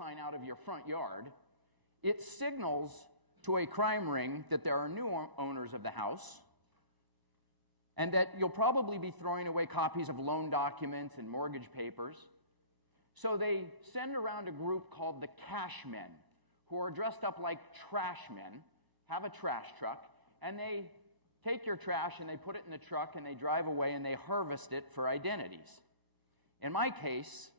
sign out of your front yard, it signals to a crime ring that there are new owners of the house and that you'll probably be throwing away copies of loan documents and mortgage papers. So they send around a group called the cash men, who are dressed up like trash men, have a trash truck, and they take your trash and they put it in the truck and they drive away and they harvest it for identities. In my case,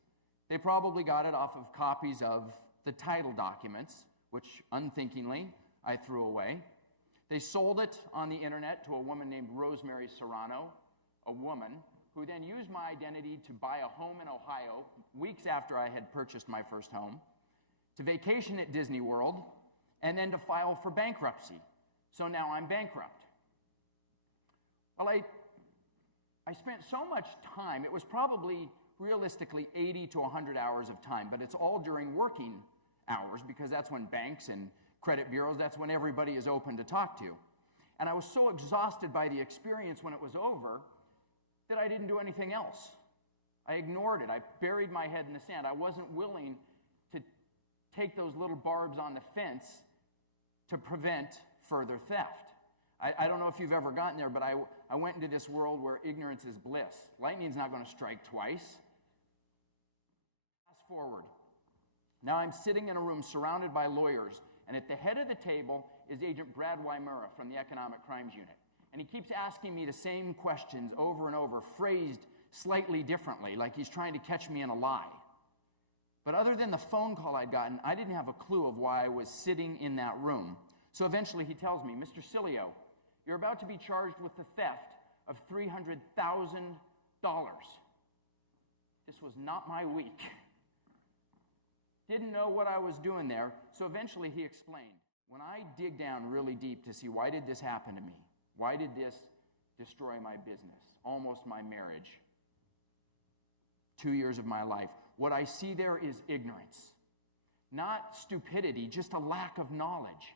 they probably got it off of copies of the title documents, which unthinkingly I threw away. They sold it on the internet to a woman named Rosemary Serrano, a woman who then used my identity to buy a home in Ohio weeks after I had purchased my first home, to vacation at Disney World, and then to file for bankruptcy. So now I'm bankrupt. Well, I spent so much time, it was probably realistically 80 to 100 hours of time, but it's all during working hours because that's when banks and credit bureaus, that's when everybody is open to talk to. And I was so exhausted by the experience when it was over that I didn't do anything else. I ignored it. I buried my head in the sand. I wasn't willing to take those little barbs on the fence to prevent further theft. I don't know if you've ever gotten there, but I went into this world where ignorance is bliss. Lightning's not going to strike twice. Fast forward. Now I'm sitting in a room surrounded by lawyers, and at the head of the table is Agent Brad Wymura from the Economic Crimes Unit. And he keeps asking me the same questions over and over, phrased slightly differently, like he's trying to catch me in a lie. But other than the phone call I'd gotten, I didn't have a clue of why I was sitting in that room. So eventually he tells me, Mr. Sileo, you're about to be charged with the theft of $300,000. This was not my week. Didn't know what I was doing there, so eventually he explained. When I dig down really deep to see why did this happen to me, why did this destroy my business, almost my marriage, 2 years of my life, what I see there is ignorance. Not stupidity, just a lack of knowledge.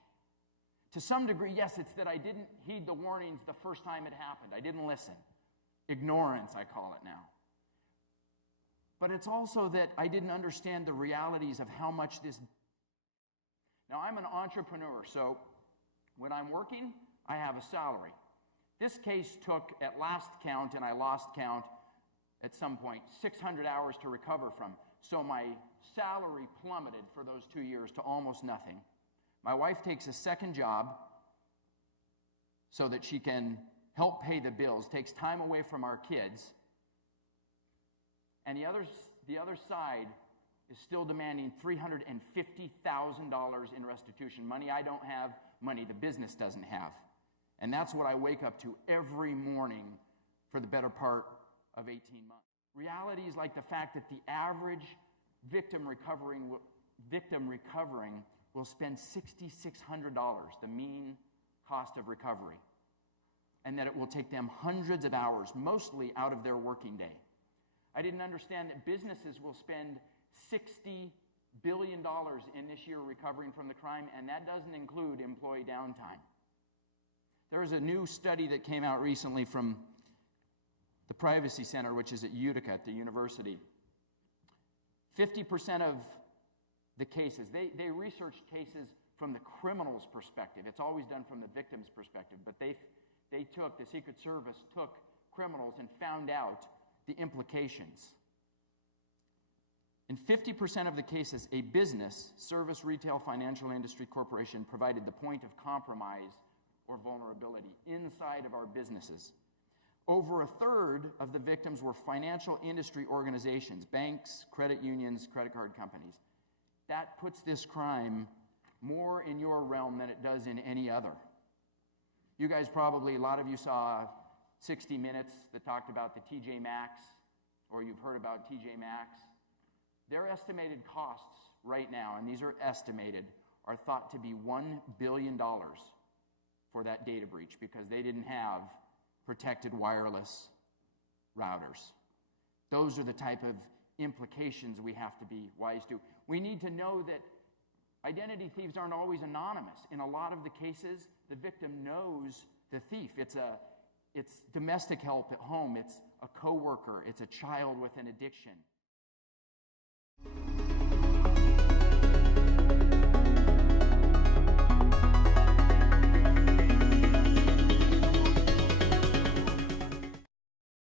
To some degree, yes, it's that I didn't heed the warnings the first time it happened. I didn't listen. Ignorance, I call it now. But it's also that I didn't understand the realities of how much this... Now, I'm an entrepreneur, so when I'm working, I have a salary. This case took, at last count, and I lost count at some point, 600 hours to recover from. So my salary plummeted for those 2 years to almost nothing. My wife takes a second job so that she can help pay the bills, takes time away from our kids, and the other side is still demanding $350,000 in restitution. Money I don't have, money the business doesn't have. And that's what I wake up to every morning for the better part of 18 months. Realities like the fact that the average victim recovering will spend $6,600, the mean cost of recovery, and that it will take them hundreds of hours, mostly out of their working day. I didn't understand that businesses will spend $60 billion in this year recovering from the crime, and that doesn't include employee downtime. There is a new study that came out recently from the Privacy Center, which is at Utica at the university. 50% of the cases, they researched cases from the criminal's perspective. It's always done from the victim's perspective, but the Secret Service took criminals and found out the implications. In 50% of the cases, a business, service, retail, financial industry, corporation provided the point of compromise or vulnerability inside of our businesses. Over a third of the victims were financial industry organizations, banks, credit unions, credit card companies. That puts this crime more in your realm than it does in any other. You guys probably, a lot of you saw 60 Minutes that talked about the TJ Maxx, or you've heard about TJ Maxx. Their estimated costs right now, and these are estimated, are thought to be $1 billion for that data breach because they didn't have protected wireless routers. Those are the type of implications we have to be wise to. We need to know that identity thieves aren't always anonymous. In a lot of the cases, the victim knows the thief. It's domestic help at home. It's a coworker. It's a child with an addiction.